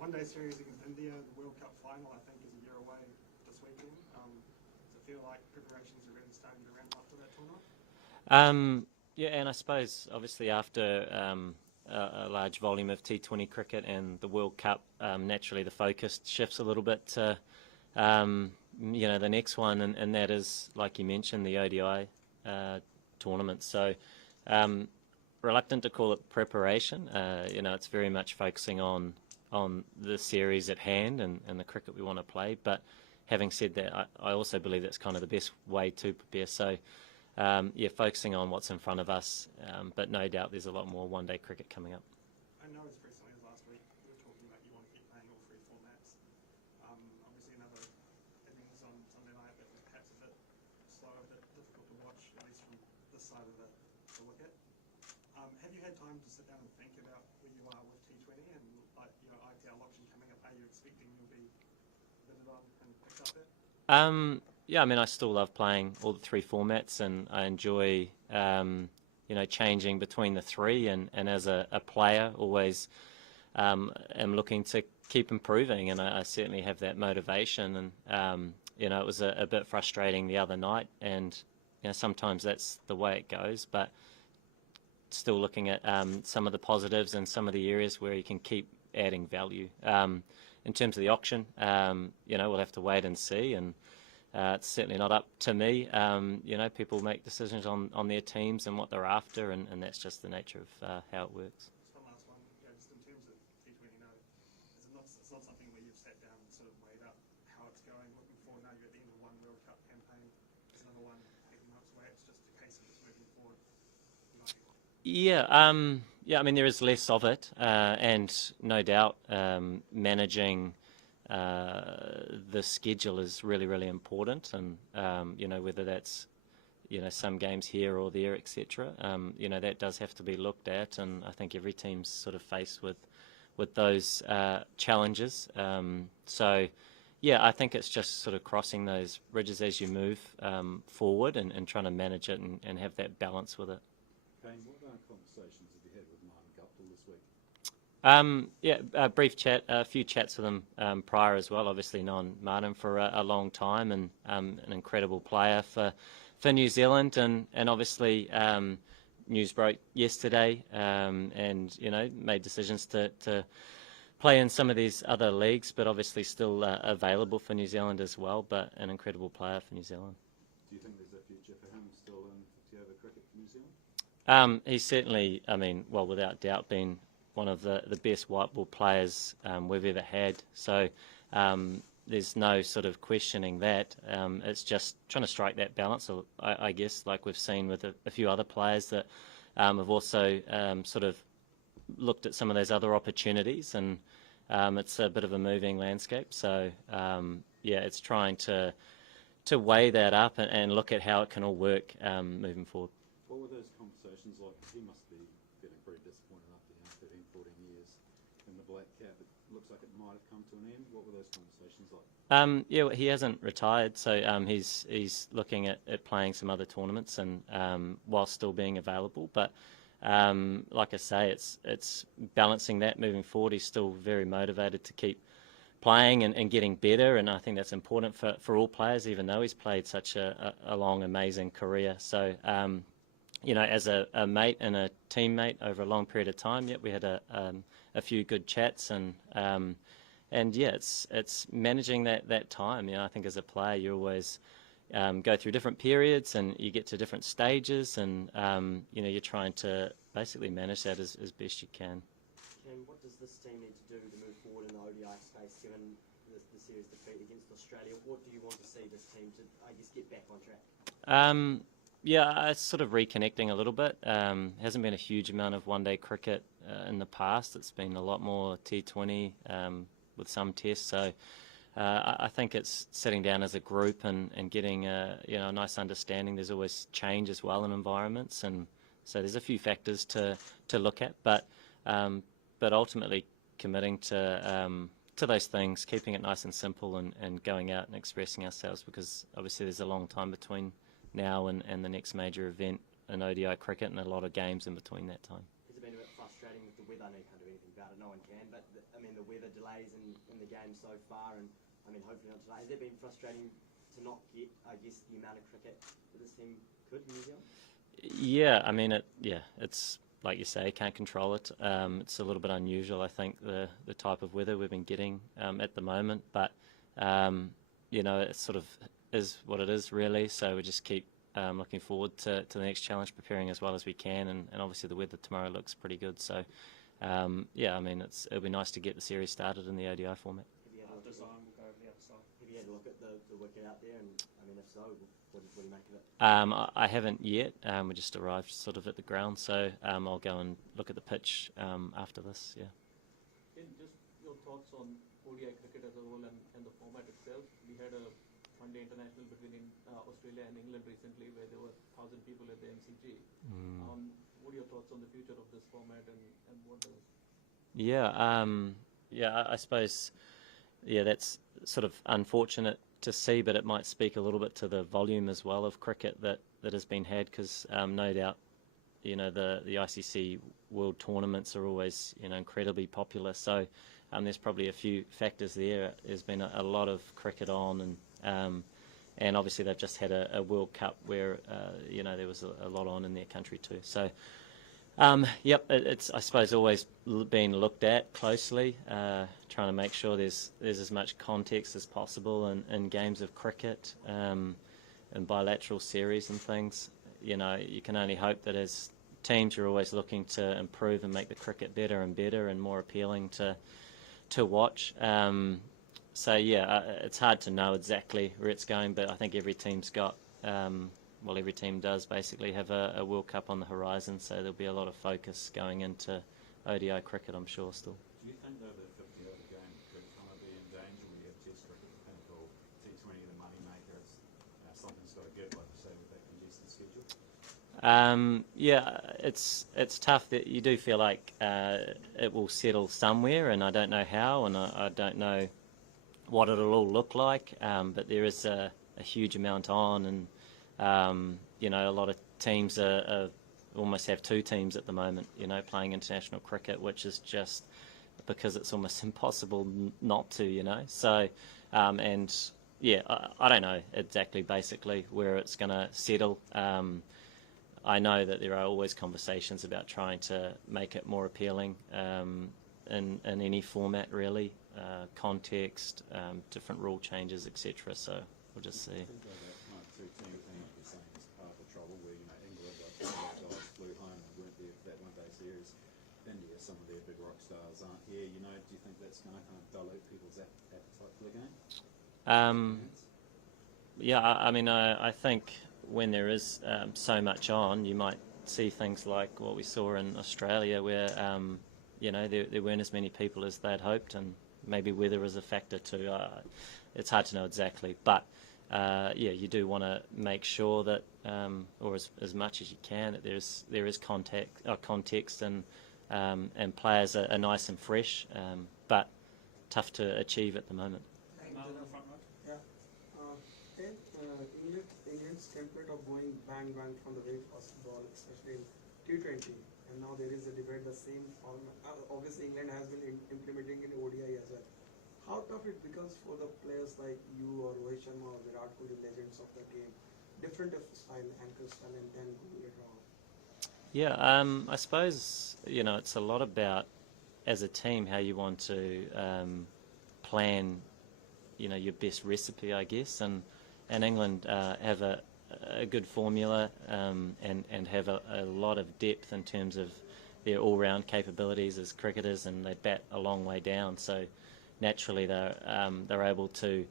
one-day series against India, the World Cup final, I think, is a year away this weekend. Does it feel like preparations are really starting to ramp up for that tournament? Yeah, and I suppose obviously after a large volume of T20 cricket and the World Cup, naturally the focus shifts a little bit to the next one, and that is, like you mentioned, the ODI tournament. So reluctant to call it preparation. It's very much focusing on the series at hand and the cricket we want to play. But having said that, I also believe that's kind of the best way to prepare. So focusing on what's in front of us, but no doubt there's a lot more one-day cricket coming up. I know as recently as last week you were talking about you want to keep playing all three formats. Obviously another innings on Sunday night that was perhaps a bit slow, a bit difficult to watch, at least from this side of the wicket. Have you had time to sit down and think about where you are with T20 and IPL option coming up? Are you expecting you'll be bidded on and picked up there? Yeah, I mean, I still love playing all the three formats, and I enjoy, changing between the three. And as a player, always am looking to keep improving, and I certainly have that motivation. And it was a bit frustrating the other night, and sometimes that's the way it goes. But still looking at some of the positives and some of the areas where you can keep adding value. In terms of the auction, we'll have to wait and see, and it's certainly not up to me. People make decisions on their teams and what they're after, and that's just the nature of how it works. Just one last one, just in terms of T20 now, it's not something where you've sat down and sort of weighed up how it's going, looking forward. Now you're at the end of one World Cup campaign, there's another one 18 months away, it's just a case of just moving forward. Yeah, I mean, there is less of it, and no doubt managing the schedule is really, really important, and whether that's some games here or there, etc. That does have to be looked at, and I think every team's sort of faced with those challenges. So yeah, I think it's just sort of crossing those bridges as you move forward and trying to manage it and have that balance with it. Kane, what conversations have you had with Martin Guptill this week? A brief chat, a few chats with him prior as well. Obviously known Martin for a long time, and an incredible player for New Zealand, and obviously news broke yesterday, and made decisions to play in some of these other leagues, but obviously still available for New Zealand as well, but an incredible player for New Zealand. Do you think there's a future for him still in 50-over cricket for New Zealand? He's certainly, without doubt, been one of the best white ball players we've ever had. So there's no sort of questioning that. It's just trying to strike that balance, I guess, like we've seen with a few other players that have also sort of looked at some of those other opportunities, and it's a bit of a moving landscape. So it's trying to weigh that up and look at how it can all work moving forward. What were those conversations like? He must be feeling pretty disappointed after 13, 14 years in the black cap. It looks like it might have come to an end. What were those conversations like? He hasn't retired, so he's looking at playing some other tournaments, and while still being available. But like I say, it's balancing that moving forward. He's still very motivated to keep playing and getting better, and I think that's important for all players, even though he's played such a long, amazing career. So as a mate and a teammate over a long period of time, we had a few good chats, and it's managing that time. I think as a player, you always go through different periods, and you get to different stages, and you're trying to basically manage that as best you can. And what does this team need to do to move forward in the ODI space, given the series defeat against Australia? What do you want to see this team to, I guess, get back on track? It's sort of reconnecting a little bit. Hasn't been a huge amount of one-day cricket in the past. It's been a lot more T20 with some tests. So I think it's sitting down as a group and getting a nice understanding. There's always change as well in environments, and so there's a few factors to look at. But ultimately committing to those things, keeping it nice and simple, and going out and expressing ourselves, because obviously there's a long time between now and the next major event in ODI cricket, and a lot of games in between that time. Has it been a bit frustrating with the weather? I know you can't do anything about it, no one can, but the weather delays days in the game so far, and I mean, hopefully not today. Has it been frustrating to not get, I guess, the amount of cricket that this team could in New Zealand? Yeah, I mean, it's like you say, can't control it. It's a little bit unusual, I think, the type of weather we've been getting at the moment, but you know, it sort of is what it is, really. So we just keep looking forward to the next challenge, preparing as well as we can, and obviously the weather tomorrow looks pretty good. So yeah, I mean, it'll be nice to get the series started in the ODI format. Have you had a look at the wicket out there, and I mean, if so, what do you make of it? I haven't yet. We just arrived sort of at the ground, so I'll go and look at the pitch after this. Yeah. Just your thoughts on ODI cricket as a whole and the format itself. We had a one-day international between Australia and England recently, where there were 1,000 people at the MCG. What are your thoughts on the future of this format, and what does? Yeah. Yeah. I suppose. Yeah, that's sort of unfortunate to see, but it might speak a little bit to the volume as well of cricket that has been had, because no doubt, you know, the ICC World Tournaments are always, you know, incredibly popular. So there's probably a few factors there. There's been a lot of cricket on, and obviously they've just had a World Cup where you know, there was a lot on in their country too. So yep, it's, I suppose, always been looked at closely, trying to make sure there's as much context as possible in games of cricket, and bilateral series and things. You know, you can only hope that as teams you're always looking to improve and make the cricket better and better and more appealing to watch. So yeah, it's hard to know exactly where it's going, but I think every team's got well, every team does basically have a World Cup on the horizon, so there'll be a lot of focus going into ODI cricket, I'm sure, still. Do you think, though, that 50-over game could kind of be in danger? We have Test cricket, the pinnacle, T20, the moneymaker. Something's got to give, like you say, with that congested schedule. Yeah, it's tough. That you do feel like it will settle somewhere, and I don't know how, and I don't know what it'll all look like, but there is a huge amount on, and you know, a lot of teams almost have two teams at the moment, you know, playing international cricket, which is just because it's almost impossible not to, you know. So, and yeah, I don't know exactly basically where it's going to settle. I know that there are always conversations about trying to make it more appealing in any format, really, context, different rule changes, etc. So we'll just see. India, some of their big rock stars aren't here, you know. Do you think that's going to kind of dilute people's appetite for the game? Yeah, I mean, I think when there is so much on, you might see things like what we saw in Australia, where you know, there weren't as many people as they'd hoped, and maybe weather was a factor too. It's hard to know exactly, but yeah, you do want to make sure that, or as much as you can, that there is context and players are nice and fresh, but tough to achieve at the moment. Yeah. England's template of going bang from the very first ball, especially in T20, and now there is a debate the same format. Obviously, England has been implementing in ODI as well. How tough it becomes for the players like you or Rohit Sharma or Virat Kohli, legends of the game, different style, anchor style, and then go later on. Yeah, I suppose, you know, it's a lot about, as a team, how you want to plan, you know, your best recipe, I guess, and England have a good formula and have a lot of depth in terms of their all-round capabilities as cricketers, and they bat a long way down, so naturally they're able to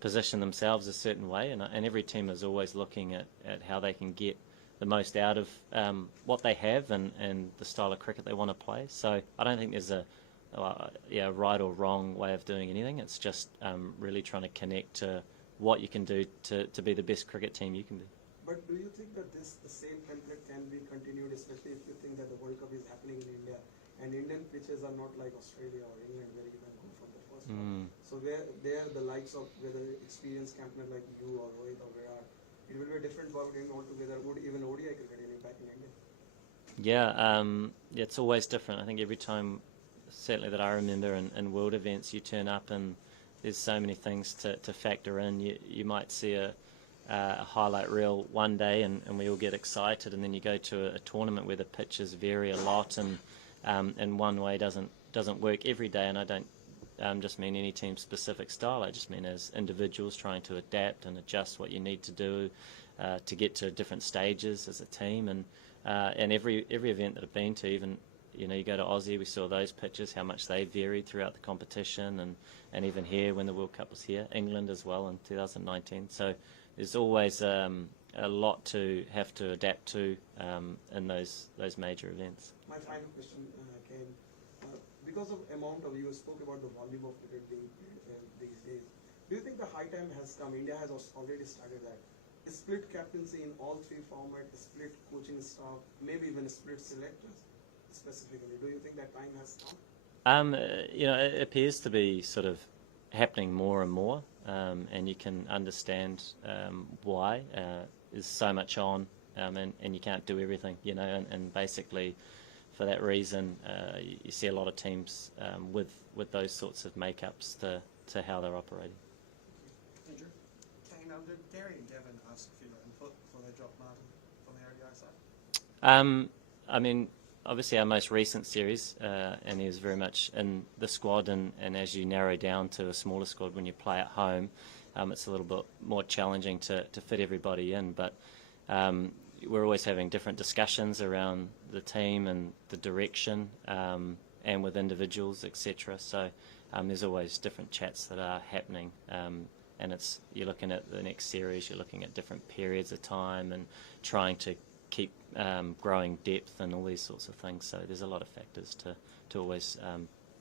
position themselves a certain way, and every team is always looking at how they can get the most out of what they have and the style of cricket they want to play. So I don't think there's a right or wrong way of doing anything. It's just really trying to connect to what you can do to be the best cricket team you can be. But do you think that the same template can be continued, especially if you think that the World Cup is happening in India, and Indian pitches are not like Australia or England where you can go from the first one? So where there the likes of whether experienced campaigner like you or Rohit or Virat, it will be a different ball game altogether. Would even ODI cricket any back in India? Yeah, it's always different. I think every time certainly that I remember in world events, you turn up and there's so many things to factor in. You might see a highlight reel one day and we all get excited, and then you go to a tournament where the pitches vary a lot and one way doesn't work every day. And I don't just mean any team specific style. I just mean as individuals trying to adapt and adjust what you need to do to get to different stages as a team. And every event that I've been to, even you go to Aussie, we saw those pitches, how much they varied throughout the competition, and even here when the World Cup was here, England as well in 2019. So there's always a lot to have to adapt to in those major events. My final question, Kane. Because of amount of, you spoke about the volume of cricket being played these days. Do you think the high time has come? India has already started that. A split captaincy in all three formats, split coaching staff, maybe even split selectors specifically. Do you think that time has come? It appears to be sort of happening more and more, and you can understand why. There's so much on, and you can't do everything, and basically for that reason, you see a lot of teams with those sorts of makeups to how they're operating. Andrew? Kane, did Gary and Gavin ask for your input before they dropped Martin from the ODI side? I mean, obviously our most recent series, and he was very much in the squad, and as you narrow down to a smaller squad when you play at home, it's a little bit more challenging to fit everybody in, but we're always having different discussions around the team and the direction, and with individuals, etc. So there's always different chats that are happening, and you're looking at the next series, you're looking at different periods of time and trying to keep growing depth and all these sorts of things. So there's a lot of factors to always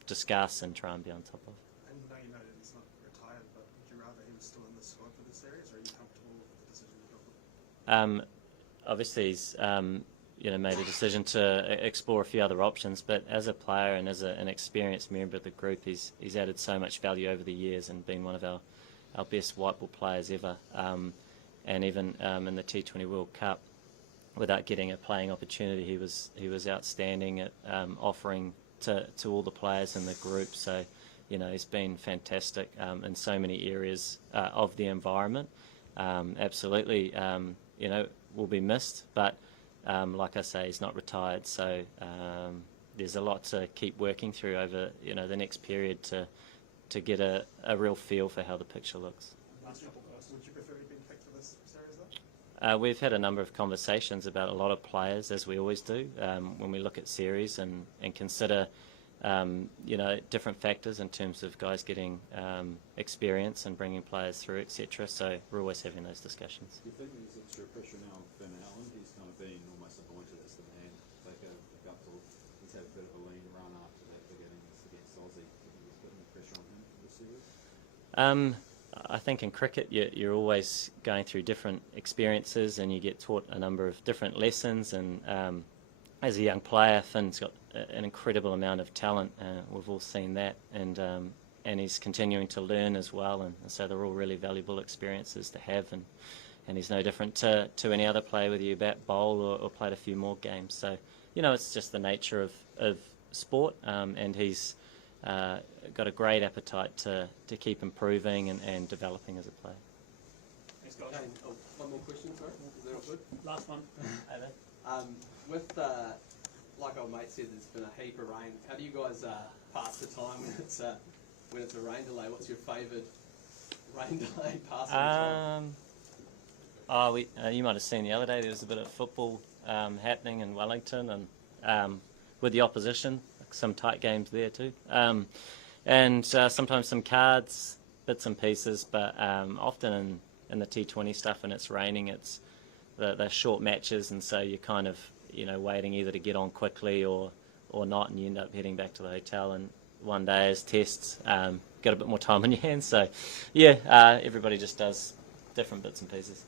discuss and try and be on top of. And you know that he's not retired, but would you rather he was still in the squad for the series, or are you comfortable with the decision you got? Obviously he's made a decision to explore a few other options, but as a player and as an experienced member of the group, he's added so much value over the years and been one of our best white ball players ever. And even in the T20 World Cup, without getting a playing opportunity, he was outstanding at offering to all the players in the group. So he's been fantastic in so many areas of the environment. Absolutely, will be missed, but like I say, he's not retired, so there's a lot to keep working through over the next period to get a real feel for how the picture looks. Would you prefer he'd been picked for this series though? We've had a number of conversations about a lot of players, as we always do, when we look at series and consider different factors in terms of guys getting experience and bringing players through, etc. So we're always having those discussions. Do you think there's extra pressure now on Finn Allen? He's kind of been almost anointed as the man. He's had a bit of a lean run after that big innings against Aussie. Do you think there's putting pressure on him for the series? I think in cricket you're always going through different experiences and you get taught a number of different lessons, and as a young player, Finn's got an incredible amount of talent. We've all seen that, and he's continuing to learn as well, and so they're all really valuable experiences to have, and he's no different to any other player, whether you bat, bowl, or played a few more games. So it's just the nature of sport, and he's got a great appetite to keep improving and developing as a player. Thanks, guys. Okay, one more question, sorry. Is that all good? Last one. With, like old mate said, there's been a heap of rain. How do you guys pass the time when it's a rain delay? What's your favourite rain delay passing time? You might have seen the other day there was a bit of football happening in Wellington, and with the opposition, some tight games there too, and sometimes some cards, bits and pieces, but often in the T20 stuff, when it's raining, it's the short matches, and so you're kind of waiting either to get on quickly or not, and you end up heading back to the hotel, and one day as tests, got a bit more time on your hands. So yeah, everybody just does different bits and pieces.